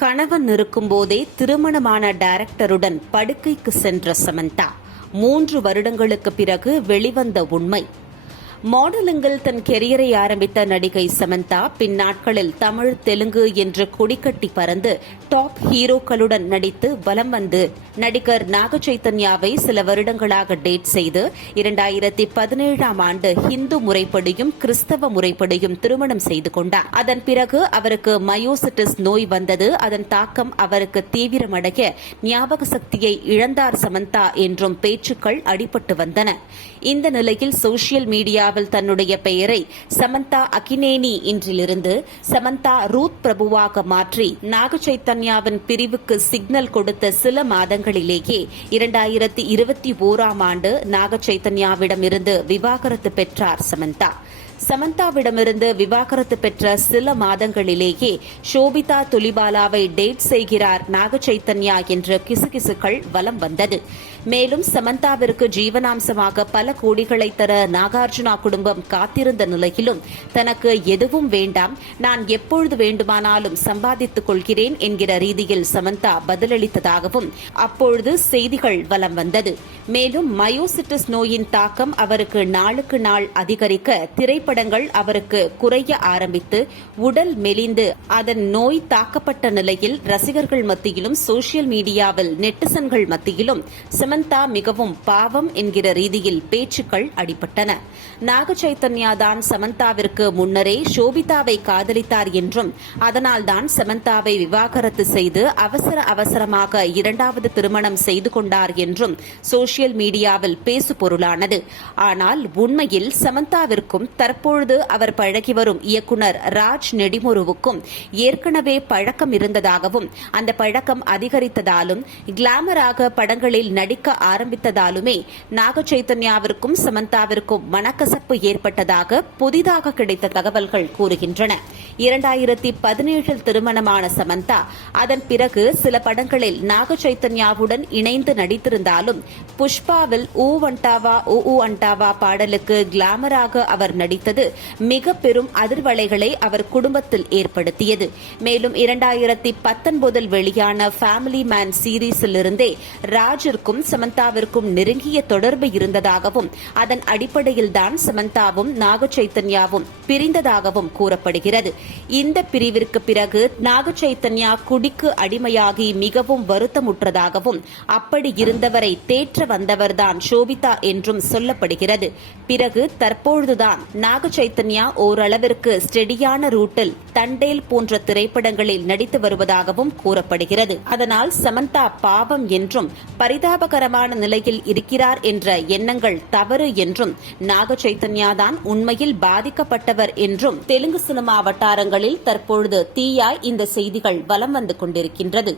கணவன் இருக்கும்போதே திருமணமான டைரக்டருடன் படுக்கைக்கு சென்ற சமந்தா. மூன்று வருடங்களுக்கு பிறகு வெளிவந்த உண்மை. மாடலிங்கில் தன் கெரியரை ஆரம்பித்த நடிகை சமந்தா பின்னாட்களில் தமிழ் தெலுங்கு என்று கொடிக்கட்டி பறந்து டாப் ஹீரோக்களுடன் நடித்து வலம் வந்து நடிகர் நாகச்சைத்தன்யாவை சில வருடங்களாக டேட் செய்து இரண்டாயிரத்தி பதினேழாம் ஆண்டு ஹிந்து முறைப்படியும் கிறிஸ்தவ முறைப்படியும் திருமணம் செய்து கொண்டார். அதன் பிறகு அவருக்கு மயோசிட்டிஸ் நோய் வந்தது. அதன் தாக்கம் அவருக்கு தீவிரமடைய ஞாபக சக்தியை இழந்தார் சமந்தா என்றும் பேச்சுக்கள் அடிபட்டு வந்தன. இந்த நிலையில் சோசியல் இந்தியாவில் தன்னுடைய பெயரை சமந்தா அகினேனி இன்றிலிருந்து சமந்தா ரூத் பிரபுவாக மாற்றி நாக சைத்தன்யாவின் பிரிவுக்கு சிக்னல் கொடுத்த சில மாதங்களிலேயே இரண்டாயிரத்தி இருபத்தி ஓராம் ஆண்டு நாக சைத்தன்யாவிடமிருந்து விவாகரத்து பெற்றார் சமந்தா. சமந்தாவிடமிருந்து விவாகரத்து பெற்ற சில மாதங்களிலேயே ஷோபிதா துலிபாலாவை டேட் செய்கிறார் நாகச்சைத்தன்யா என்ற கிசுகிசுக்கள் வலம் வந்தது. மேலும் சமந்தாவிற்கு ஜீவனாம்சமாக பல கோடிகளை தர நாகார்ஜுனா குடும்பம் காத்திருந்த நிலையிலும் தனக்கு எதுவும் வேண்டாம் நான் எப்பொழுது வேண்டுமானாலும் சம்பாதித்துக் கொள்கிறேன் என்கிற ரீதியில் சமந்தா பதிலளித்ததாகவும் அப்பொழுது செய்திகள் வலம் வந்தது. மேலும் மயோசிட்டிஸ் நோயின் தாக்கம் அவருக்கு நாளுக்கு நாள் அதிகரிக்க புகைப்படங்கள் அவருக்கு குறைய ஆரம்பித்து உடல் மெலிந்து அதன் நோய் தாக்கப்பட்ட நிலையில் ரசிகர்கள் மத்தியிலும் சோசியல் மீடியாவில் நெட்டிசன்கள் மத்தியிலும் சமந்தா மிகவும் பாவம் என்கிற ரீதியில் பேச்சுக்கள் அடிபட்டன. நாக சைத்தன்யா தான் சமந்தாவிற்கு முன்னரே ஷோபிதாவை காதலித்தார் என்றும் அதனால்தான் சமந்தாவை விவாகரத்து செய்து அவசர அவசரமாக இரண்டாவது திருமணம் செய்து கொண்டார் என்றும் சோசியல் மீடியாவில் பேசு பொருளானது ஆனால் உண்மையில் சமந்தாவிற்கும் தற்பொழுது அவர் பழகி வரும் இயக்குனர் ராஜ் நெடிமுருவுக்கும் ஏற்கனவே பழக்கம் இருந்ததாகவும் அந்த பழக்கம் அதிகரித்ததாலும் கிளாமராக படங்களில் நடிக்க ஆரம்பித்ததாலுமே நாக சைத்தன்யாவிற்கும் சமந்தாவிற்கும் மனக்கசப்பு ஏற்பட்டதாக புதிதாக கிடைத்த தகவல்கள் கூறுகின்றன. இரண்டாயிரத்தி பதினேழில் திருமணமான சமந்தா அதன் பிறகு சில படங்களில் நாக சைத்தன்யாவுடன் இணைந்து நடித்திருந்தாலும் புஷ்பாவில் ஊ வண்டாவா ஊ ஊ அண்டாவா பாடலுக்கு கிளாமராக அவர் நடித்தது மிக பெரும் அதிர்வலைகளை அவர் குடும்பத்தில் ஏற்படுத்தியது. மேலும் இரண்டாயிரத்தி பத்தொன்பதில் வெளியான ஃபேமிலி மேன் சீரீஸிலிருந்தே ராஜிற்கும் சமந்தாவிற்கும் நெருங்கிய தொடர்பு இருந்ததாகவும் அதன் அடிப்படையில்தான் சமந்தாவும் நாக சைத்தன்யாவும் பிரிந்ததாகவும் கூறப்படுகிறது. இந்த பிரிவிற்கு பிறகு நாக சைத்தன்யா குடிக்கு அடிமையாகி மிகவும் வருத்தமுற்றதாகவும் அப்படி இருந்தவரை தேற்ற வந்தவர்தான் சோபிதா என்றும் சொல்லப்படுகிறது. பிறகு தற்பொழுதுதான் நாக சைத்தன்யா ஓரளவிற்கு ஸ்டெடியான ரூட்டில் தண்டேல் போன்ற திரைப்படங்களில் நடித்து வருவதாகவும் கூறப்படுகிறது. அதனால் சமந்தா பாவம் என்றும் பரிதாபகரமான நிலையில் இருக்கிறார் என்ற எண்ணங்கள் தவறு என்றும் நாக சைத்தன்யா தான் உண்மையில் பாதிக்கப்பட்டவர் என்றும் தெலுங்கு சினிமா வட்டார வட்டாரங்களில் தற்பொழுது தீயாய் இந்த செய்திகள் வலம் வந்து கொண்டிருக்கின்றது.